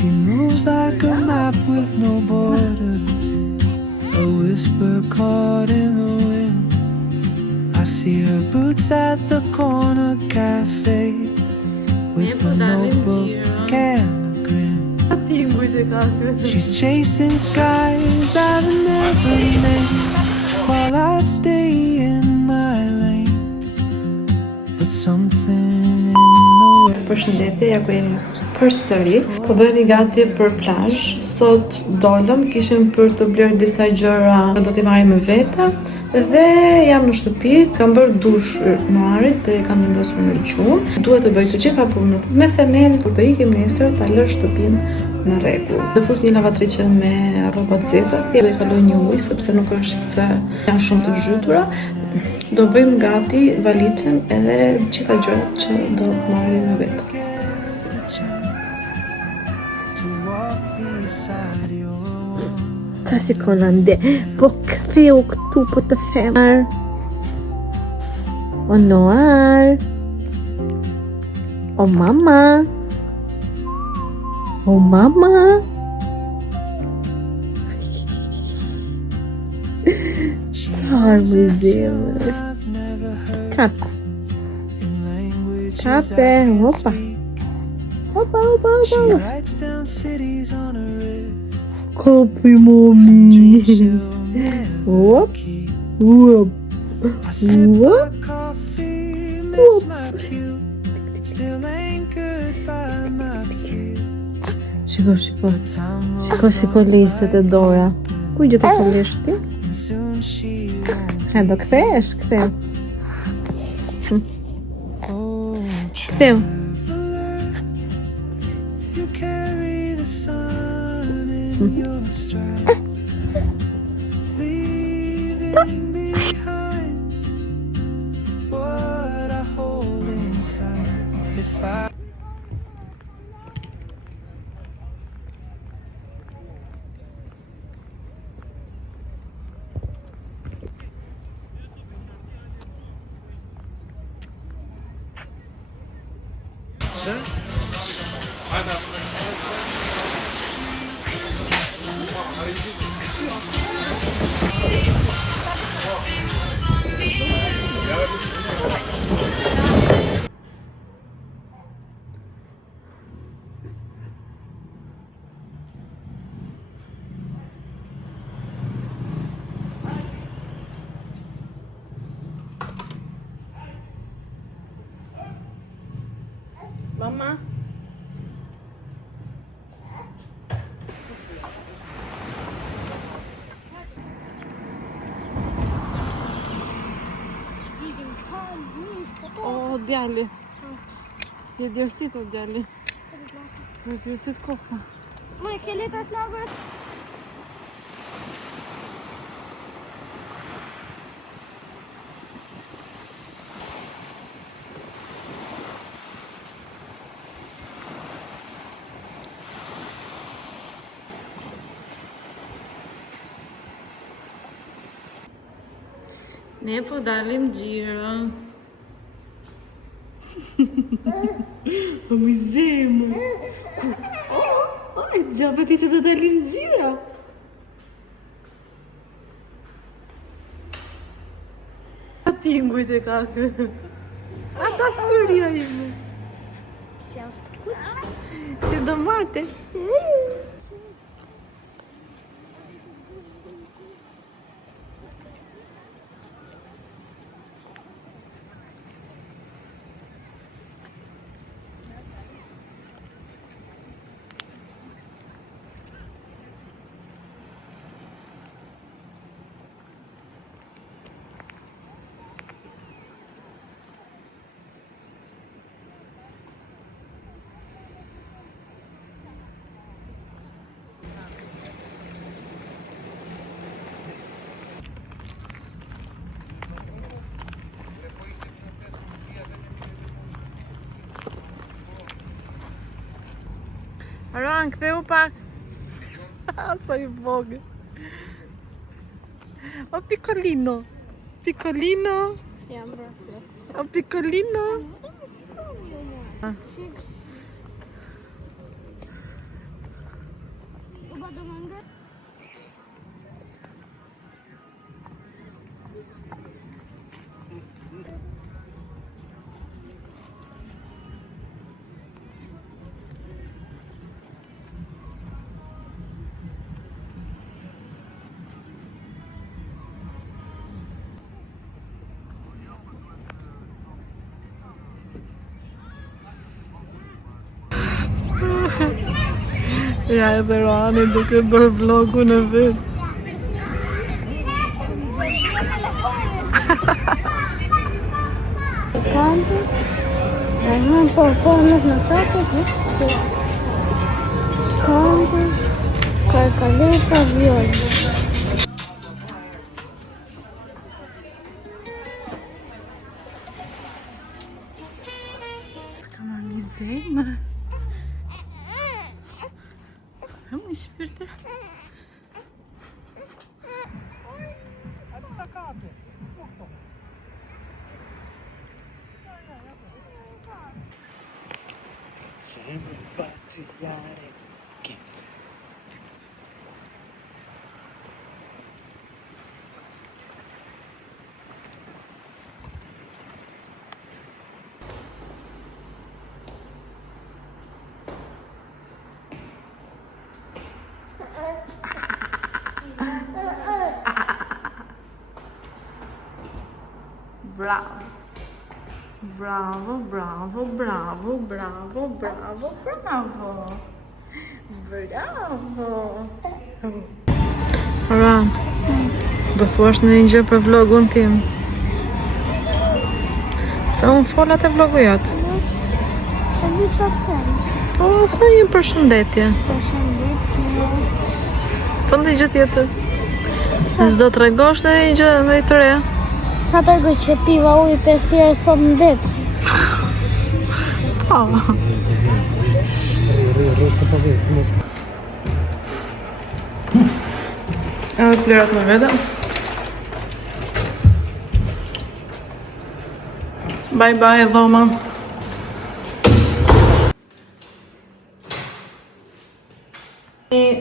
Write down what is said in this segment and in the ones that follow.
She moves like a map with no borders, a whisper caught in the wind. I see her boots at the corner cafe with a notebook and a grin. She's chasing skies I've never named while I stay in my lane. But something in the way. Përshëndetje, ja ku jemi përsëri. Po bëhemi gati për plazh. Sot dolëm, kishim për të blerë disa gjëra që do t'i marrim me vete dhe jam në shtëpi, kam bërë dush Noarit dhe kam vendosur në gjumë. Duhet të bëj të gjitha punët me themel për të ikim nesër ta lësh shtëpinë në rregull. Do fus një lavatriçe me rroba të zeza, dhe do kaloj një ujë sepse nuk është se janë shumë të zhytura. Do bëjmë gati valixhen edhe gjitha gjërat që do marrim me vete. Ta si kolande, po ktheu këtu po të femër. O Noar. O mama. O mama. Çfarë mëzimër. Kap. Kape, hopa. Hopa, hopa, hopa. Kapi, mommy. Whoop. Whoop. Whoop. Shiko, shiko. Shiko lisët e dora. Ku gjë të lesh ti? Ha, do kthesh, ktheu. Ktheu. Mama. O, djali. Je djersit o djali. Je djersit kokë. Moj, ke letra të lagët? Ne po dalim gjira. O mi zemë. Aj, gjabë ti që të dalim gjira. A tingujt e kakë. A ta surja ime. Si jam s'kuq? Si do mate. Aran, ktheu pak. Sa i vogël. O piccolino. Piccolino. Si jam bërë. O piccolino. do më ngre. Ja edhe Roani duke bërë vlogun e vet. Canto. Po nuk në kasë, Canto. Carcaleta viola. Ka marrë një zemë. Më shpirte. Bravo. Bravo, bravo, bravo, bravo, bravo, bravo. Bravo. Ran, do thuash në një gjë për vlogun tim? Sa unë folat e vlogu jatë? Se di që të them. Po, thë një përshëndetje. Përshëndetje. Po në gjë tjetër. S'do të regosh në një gjë në i të re? Qa të rgoj që piva ujë 5 herë sot në ditë? Po. Edhe plerat me vete. Bye bye dhoma.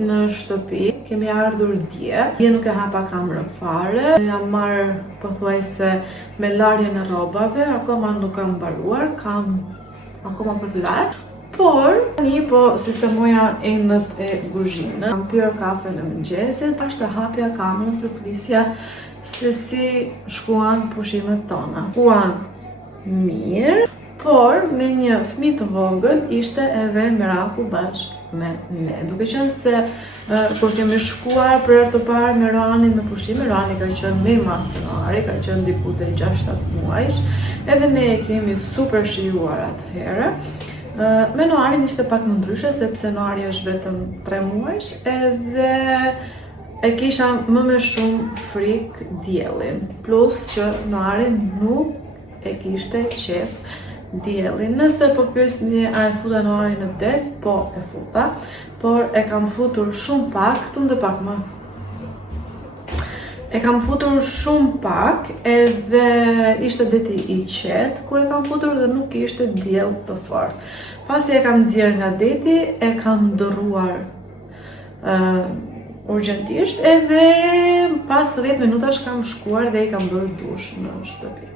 Në shtëpi kemi ardhur dje. Dje nuk e hapa kamerën fare. Jam marrë pothuajse me larjen e rrobave, akoma nuk kam mbaruar, kam akoma për të larë. Por, tani po sistemoja enët e kuzhinës. Kam pirë kafe në mëngjesit, pas të hapja kamerën të flisja se si shkuan pushimet tona. Shkuan mirë, por me një fëmijë të vogël ishte edhe miraku bashkë me ne. Duke qenë se kur kemi shkuar për herë të parë me Roanin në pushime, Roani ka qenë më i madh se Noari, ka qenë diku te 6-7 muajsh, edhe ne e kemi super shijuar atëherë. Me Noarin ishte pak më ndryshe sepse Noari është vetëm 3 muajsh, edhe e kisha më shumë frikë diellin, plus që Noari nuk e kishte qef diellin. Nëse po pyesni a e futa Noari në det, po e futa, por e kam futur shumë pak, këtu ndë pak më. E kam futur shumë pak, edhe ishte deti i qetë, kur e kam futur dhe nuk ishte diell të fortë. Pasi e kam nxjerr nga deti, e kam ndërruar urgjentisht, edhe pas 10 minutash kam shkuar dhe i kam bërë dush në shtëpi.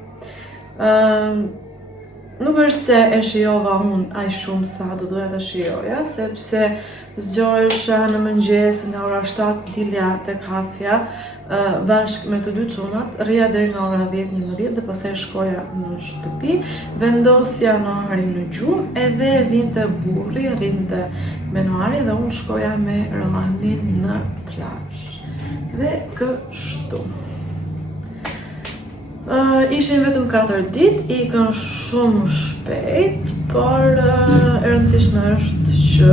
Nuk është se e shijova unë aq shumë sa do doja ta shijoja, sepse zgjohesha në mëngjes nga ora 7 dilja tek hafja bashkë me të dy çunat, rria deri nga ora 10-11 dhe pastaj shkoja në shtëpi, vendosja Noarin në gjumë, edhe vinte burri, rrinte me Noarin dhe unë shkoja me Roanin në plazh. Dhe kështu. Ishin vetëm 4 ditë, ikën shumë shpejt, por e rëndësishme është që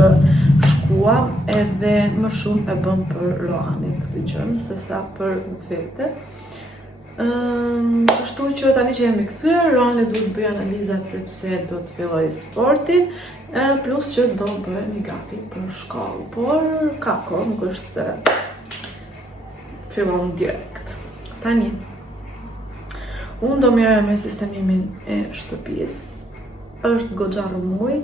shkuam edhe më shumë e bëm për Roanin këtë gjë, se sa për vete. Kështu që tani që jemi kthyer, Roani duhet bëj analizat sepse do të filloj sportin, plus që do bëhemi gati për shkollë, por ka kohë, nuk është se fillon direkt. Tani unë do merrem me sistemimin e shtëpisë, është goxha rrëmuj,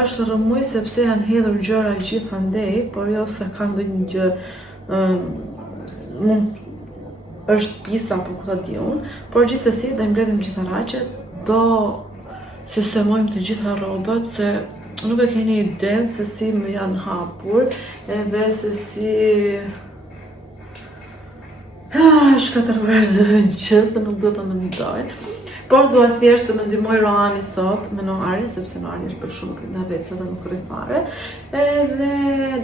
është rrëmuj sepse janë hedhur gjëra gjithandej, por jo se ka ndonjë gjë mund është pisa apo ku ta di unë, por gjithsesi do i mbledhim gjitha raqet, do sistemojmë të gjitha rrobat se nuk e keni idenë se si më janë hapur, edhe se si shkatëruar çdo gjë, se nuk do ta mendoj. Por dua thjesht të më ndihmoj Roani sot me Noarin, sepse Noari është për shumë nga veca dhe nuk rri fare, edhe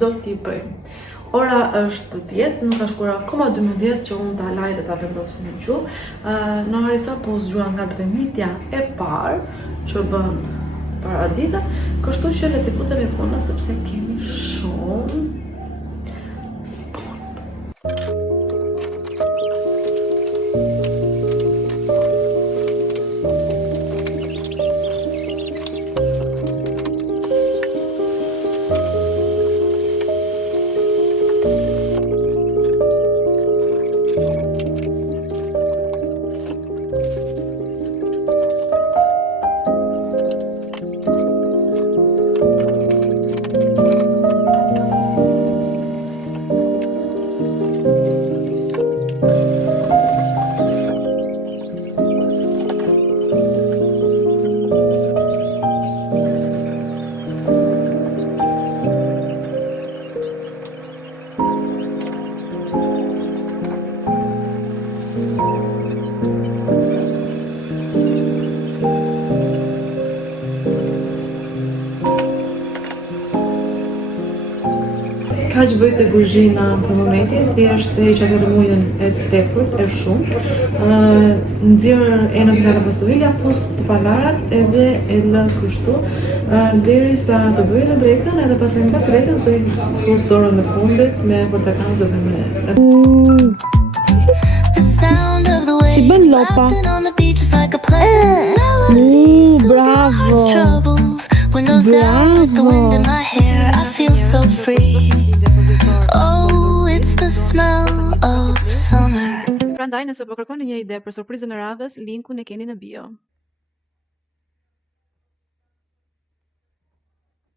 do t'i bëjmë. Ora është 10, nuk ka shkuar akoma 12 që unë ta laj dhe ta vendosim në gjuhë. Noari sa po zgjua nga dremitja e parë që bën para dita, kështu që le të futemi puna sepse kemi shumë ka që bëjt e kuzhina për momentin, thjesht e që atë rëmujën e tepërt, e shumë. Nxjerr enën nga pastovila, fus të palarat edhe e lë kështu. Derisa të bëjë dhe drekën, edhe pas drekës do i fus dorën në fundit me portakalzë dhe me Si bën lopa? Bravo! Prandaj nëse po kërkoni një ide për surprizën e radhës, linkun e keni në bio.